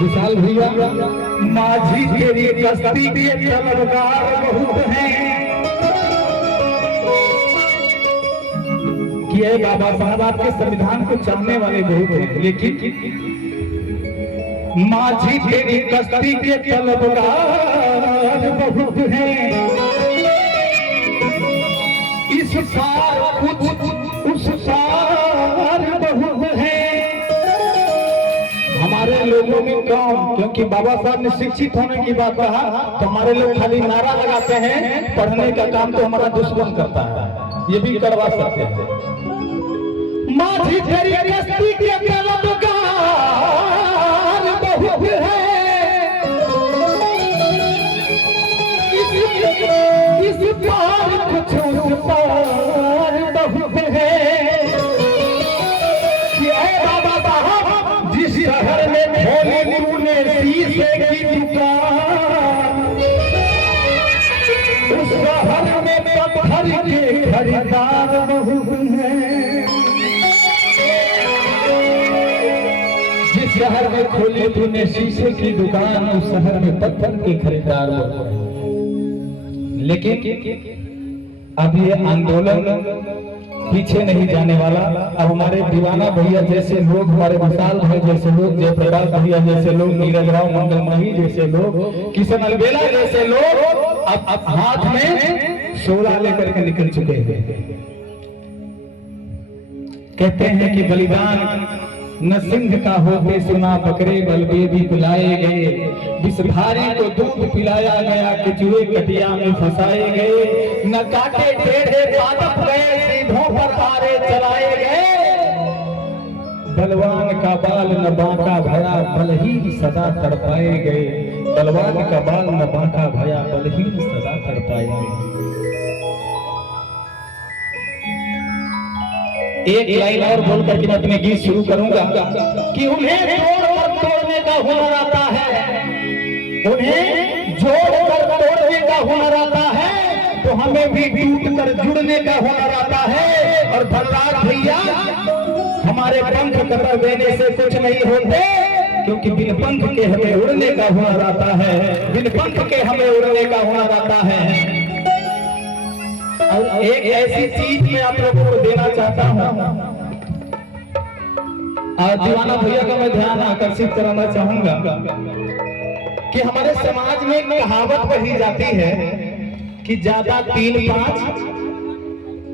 विशाल भैया, माझी तेरी कश्ती के तलवार बहुत हैं कि ये बाबा साहब आपके संविधान को चाहने वाले बहुत हैं, लेकिन माझी तेरी कश्ती के तलवार बहुत हैं, इस पार कुछ उस पार बहुत है। हमारे लोगों में कौन, क्योंकि बाबा साहब ने शिक्षित होने की बात कहा तो हमारे लोग खाली नारा लगाते हैं, पढ़ने का काम तो हमारा दुश्मन करता है, ये भी करवा सकते हैं। माझी तेरी कश्ती के तलवार बहुत है, इस पार कुछ उस पार बहुत है। बाबा साहब जिस शहर में खोली तूने शीशे की दुकान, उस शहर में पत्थर के खरीदार बहुत हैं। जिस शहर में खोली तूने शीशे की दुकान, उस शहर में पत्थर के खरीदार बहुत हैं। लेकिन अब ये आंदोलन पीछे नहीं जाने वाला। अब हमारे दीवाना भैया जैसे लोग, हमारे विशाल भाई जैसे लोग, जयप्रकाश भैया जैसे लोग, नीरज राव मंगल मही जैसे लोग, किशन अलबेला जैसे लोग अब हाथ में शोला लेकर के निकल चुके हैं। कहते हैं कि बलिदान न सिंह का होते सुना, बकरे बलबेदी पिलाए गए, विषधारी को दूध पिलाया गया, केचुए कटिया में फंसाए गए, न काटे टेढ़े पादप गए, सीधों पर आरे चलाए गए। बलवान का बाल न बांका भया, बलहीन सदा तड़पाए गए। बलवान का बाल न बांका भया, बलहीन सदा तड़पाए गए। एक लाइन और बोलकर के मैं अपने गीत शुरू करूंगा कि उन्हें तोड़कर तोड़ने का हुनर आता है, उन्हें जोड़कर तोड़ने का हुनर आता है, तो हमें भी टूटकर जुड़ने का हुनर आता है। और बलराज भैया हमारे पंख कतर देने से कुछ नहीं होते, क्योंकि बिन पंख के हमें उड़ने का हुनर आता है, बिन पंख के हमें उड़ने का हुनर आता है। और एक ऐसी चीज मैं आप लोगों को देना चाहता हूं, और दीवाना भैया का मैं ध्यान आकर्षित कराना चाहूंगा कि हमारे समाज में एक कहावत कही जाती है कि ज्यादा 3-5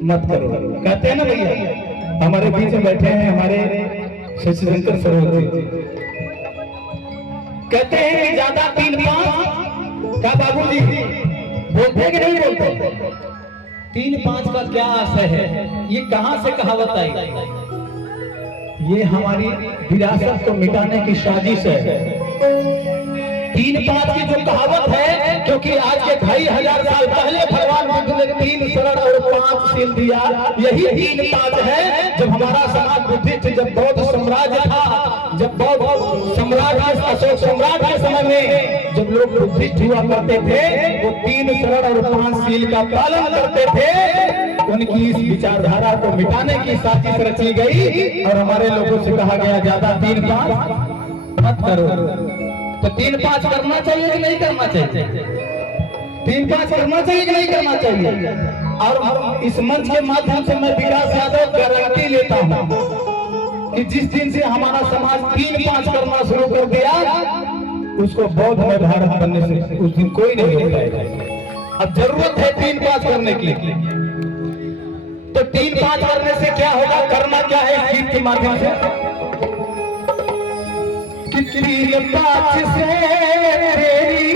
मत करो। कहते हैं ना भैया, हमारे बीच में बैठे हैं हमारे शशिशंकर सरोवर जी, कहते हैं कि ज्यादा 3-5 क्या बाबूजी बोलते कि नहीं बोलते? 3-5 का क्या आशय है? ये कहां से कहावत आई? ये हमारी विरासत को मिटाने की साजिश है। 3-5 की जो कहावत है, क्योंकि आज के 2500 साल पहले भगवान बुद्ध ने 3 शरण और 5 शील दिया, यही 3-5 है। जब हमारा समाज बुद्धिस्ट, जब बौद्ध साम्राज्य था, जब बौद्ध साम्राज्य अशोक सम्राट के समय में जब लोग बुद्धिस्ट हुआ करते थे, वो 3 शरण और 5 शील का पालन करते थे। उनकी इस विचारधारा को मिटाने की साजिश रची गई और हमारे लोगों से कहा गया ज्यादा 3-5 मत करो। तो 3-5 करना चाहिए कि नहीं करना चाहिए? 3-5 करना चाहिए कि नहीं करना चाहिए? और इस मंच के माध्यम से मैं विकास यादव गारंटी लेता हूं कि जिस दिन से हमारा समाज 3-5 करना शुरू कर दिया, उसको बौद्ध में भारत बनने से उस दिन कोई नहीं हो पाएगा। अब जरूरत है 3-5 करने की। तो 3-5 करने से क्या होगा? करना क्या है इस गीत के माध्यम से कि 3-5 से तेरी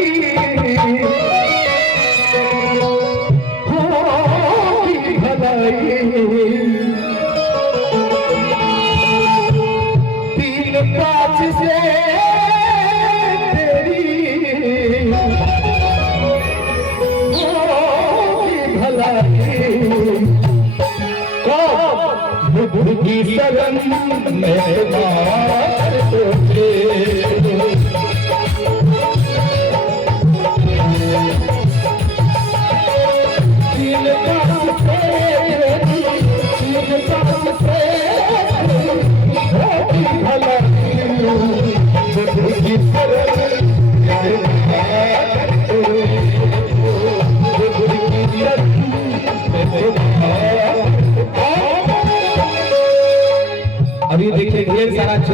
होगी भलाई, 3-5 से तेरी होगी भलाई। बुद्ध की शरण में मार दोगे, बुद्ध की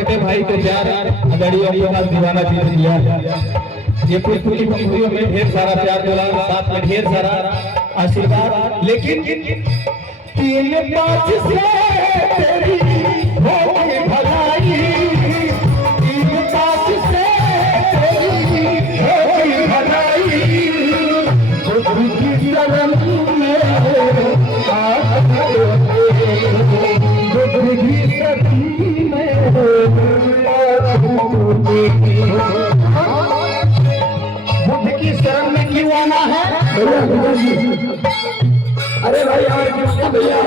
छोटे भाई को प्यार अगड़ियों के पास दीवाना जीत दिया। ये पुष्प की पंक्तियों में ढेर सारा प्यार मिला, साथ में ढेर सारा आशीर्वाद। लेकिन 3-5 से तेरी होगी भलाई, 3-5 से तेरी होगी भलाई, बुद्धि की शरण में बुद्धि की शरण में बुद्ध की शरण में क्यों आना है? अरे भाई यार क्यों भैया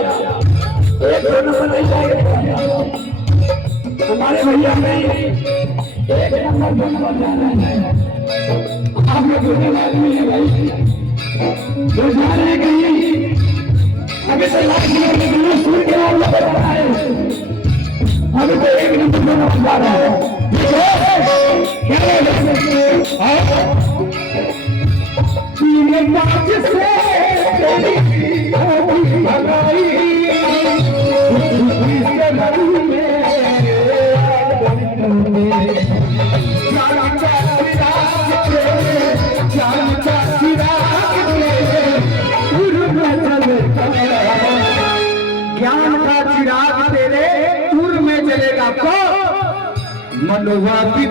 एक दो नंबर नहीं जाएगा हमारे भैया में एक नंबर 2 नंबर जाना है। आप लोग होने आदमी है भाई जो जा रहे हैं कहीं अभी तो लाख में सूर्य के नाम लगा रहा है। अभी तो एक नंबर 2 नंबर जा रहा है। ज्ञान का चिराग तेरे पूर्व में जलेगा को मनवा की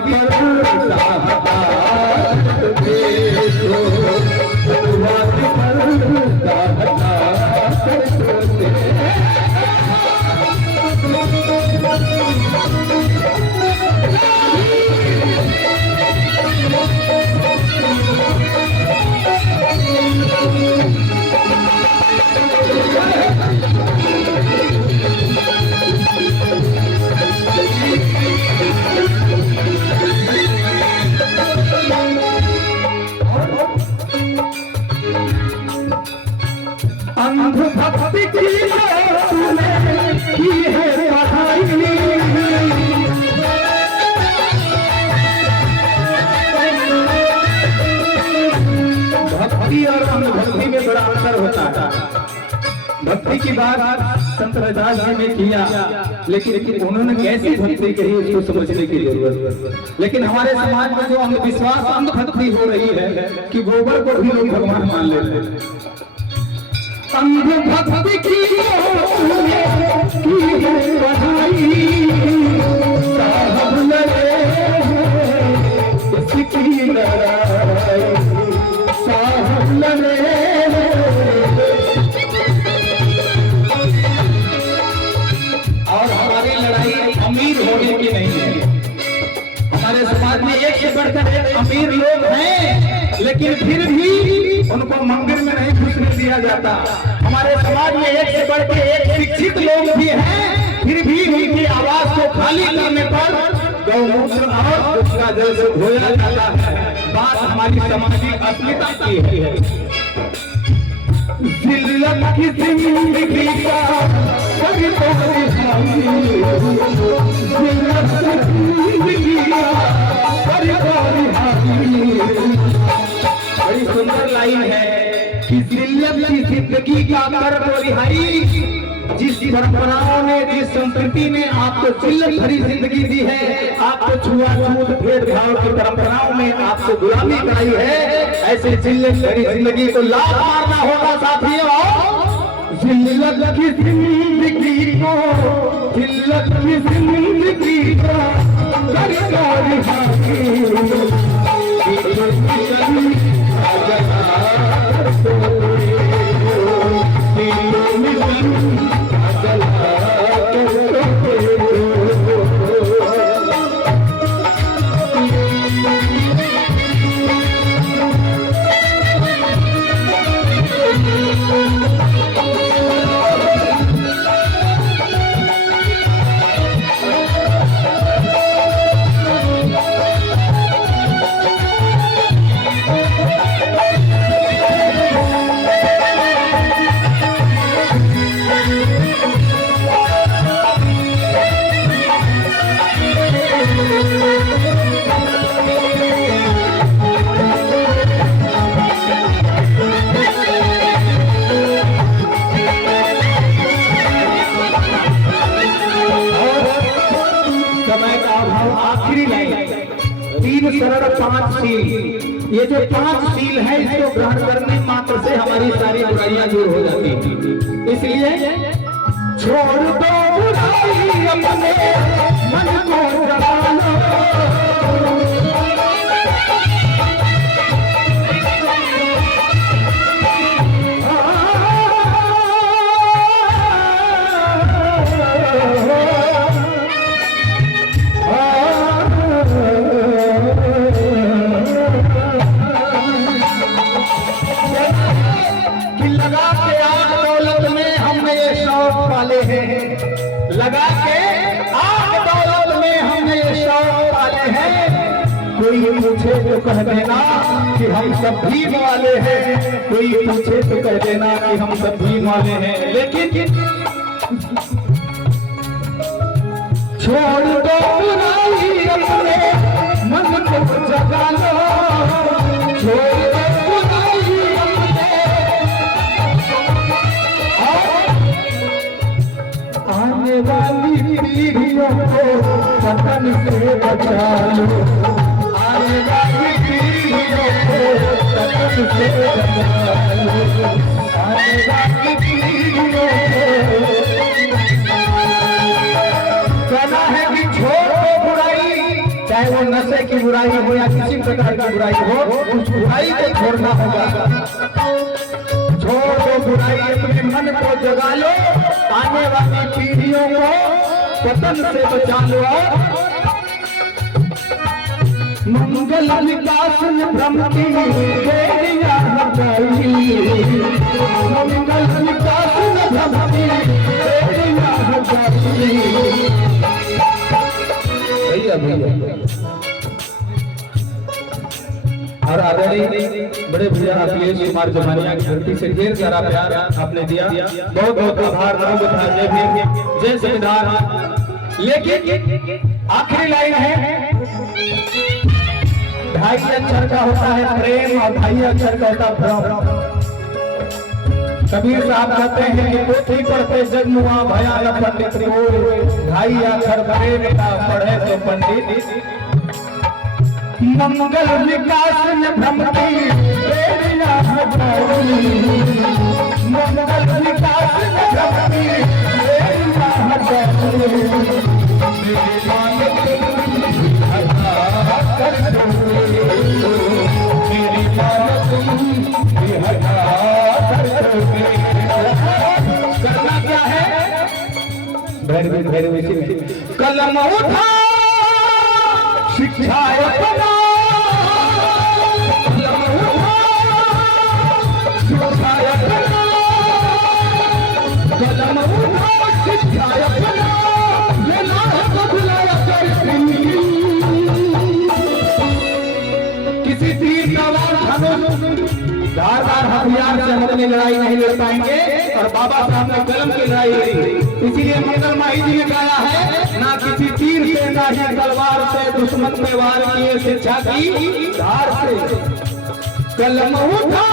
भक्ति की तूने की है पढ़ाई, भक्ति और अनुभक्ति में बड़ा अंतर होता है। भक्ति की बात संत रविदास जी ने किया, लेकिन उन्होंने कैसी भक्ति कही उसको समझने की जरूरत है। लेकिन हमारे समाज में जो अंधविश्वास अंधभक्ति हो रही है कि गोबर को भी लोग भगवान मान लेते हैं। अंधभक्ति की पढ़ाई साहब लड़े इसकी लड़ाई साहब लड़े। और हमारी लड़ाई अमीर होने की नहीं है। हमारे समाज में एक से बढ़कर एक अमीर लोग हैं, लेकिन फिर भी उनको मंदिर में नहीं घुसने दिया जाता। हमारे समाज में एक से बढ़ के एक शिक्षित लोग भी हैं, फिर भी उनकी आवाज को खाली करने पर गौमूत्र और उसका जल से धोया जाता है। बात हमारी सामाजिक अस्मिता की है। जिल्लत की जिंदगी का जिल्लत जिंदगी का बड़ी सुंदर लाइन है कि जिल्लत की जिंदगी का कर दो रिहाई। जिस परंपराओं ने, जिस संस्कृति ने आपको जिल्लत भरी जिंदगी दी है, आपको छुआछूत भेदभाव की परंपराओं में आपको गुलामी कराई है, ऐसे जिल्लत भरी जिंदगी को लात मारना होगा साथियों। जिल्लत की जिंदगी को, जिल्लत की जिंदगी का कर दो रिहाई। सील है, 3 शरण 5 सील। ये जो 5 सील है इसको ग्रहण करने मात्र से हमारी सारी बुराइयां दूर हो जाती हैं। इसलिए छोड़ दो बुराई अपने मन को जगा लो, लगा के आग दौलत में हमने ये शौक पाले हैं। कोई पूछे तो कह देना कि हम सब भीम वाले हैं, कोई पूछे तो कह देना कि हम सब भीम वाले हैं। लेकिन छोड़ दो बुराई अपने मन को जगा लो, छोड़ दो बुराई अपने आने वाली पीढ़ियों को पतन से बचा लो, आने वाली पीढ़ियों को पतन से बचा लो, आने वाली पीढ़ियों को। कहना है कि छोड़ दो बुराई, चाहे वो नशे की बुराई हो या किसी प्रकार की बुराई हो, उस बुराई को छोड़ना होगा। छोड़ दो बुराई अपने मन को जगा लो, आने वाली पीढ़ियों को पतन से बचा लो। मंगल विकास ब्रह्म की बेड़ियां हटाई, मंगल विकास ब्रह्म की बेड़ियां हटाई। और आदरणीय बड़े भैया अखिलेश कुमार जमानिया की धरती से ढेर सारा प्यार आपने दिया, बहुत बहुत आभार। जय भीम, जय संविधान। लेकिन आखिरी लाइन है, 2.5 अक्षर का होता है प्रेम और 2.5 अक्षर का होता है भ्रम। कबीर साहब कहते हैं कि पोथी पढ़ते जगमुआ भयानक पंडित हो, 2.5 अक्षर प्रेम का पढ़े तो पंडित। मंगल विकास में भ्रम की बेड़ियां हटाई, मंगल विकास में भ्रम की बेड़ियां हटाई। मेरी मान तुम हटा कर दोगे, मेरी मान तुम हटा कर दोगे। करना क्या है? भैरवी कलम उठा शिक्षा अपना, कलम उठा शिक्षा अपना, ये नाम को बुलाया कर किसी तीर तलवार धनुष धारदार हथियार से हम अपनी लड़ाई नहीं लड़ पाएंगे। और बाबा साहब ने कलम की लड़ाई लड़ी, इसीलिए मंगल माही जी ने गाया है, ना किसी तीर से ना ही तलवार से दुश्मन पे वार किए शिक्षा की धार से। कलम उठा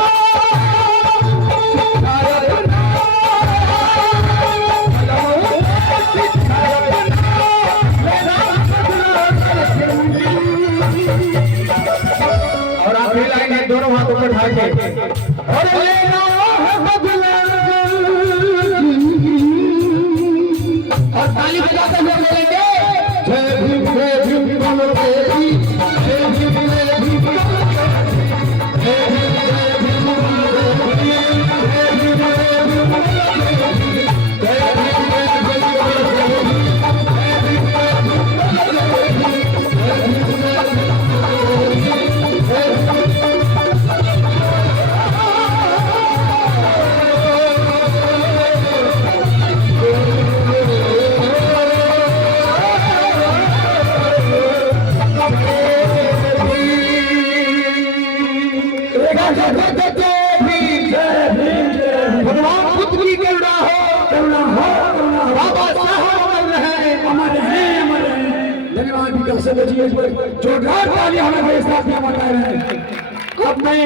और आखिरी लाइन है, दोनों हाथों को उठा के और लेना है बदला, और ताली बजाते हुए बोलेंगे जय भीम जय भीम बोलो जय भीम, जय भीम जय भीम बोलो जय भीम, जय भीम बोलो जय भीम, जय भीम जय भीम बोलो जय भीम, जय भीम जय भीम बोलो जय भीम, जय भीम जय भीम बोलो जय भीम, जय भीम जय भीम बोलो जय भीम। भगवान बुद्ध की करुणा हो, बाबा साहब अमर है, अमर है। धन्यवाद विकास जी, जोरदार ताली हमारे साथ में बता रहे हैं। अब मैं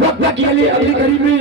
वक्त के लिए अभी करीब में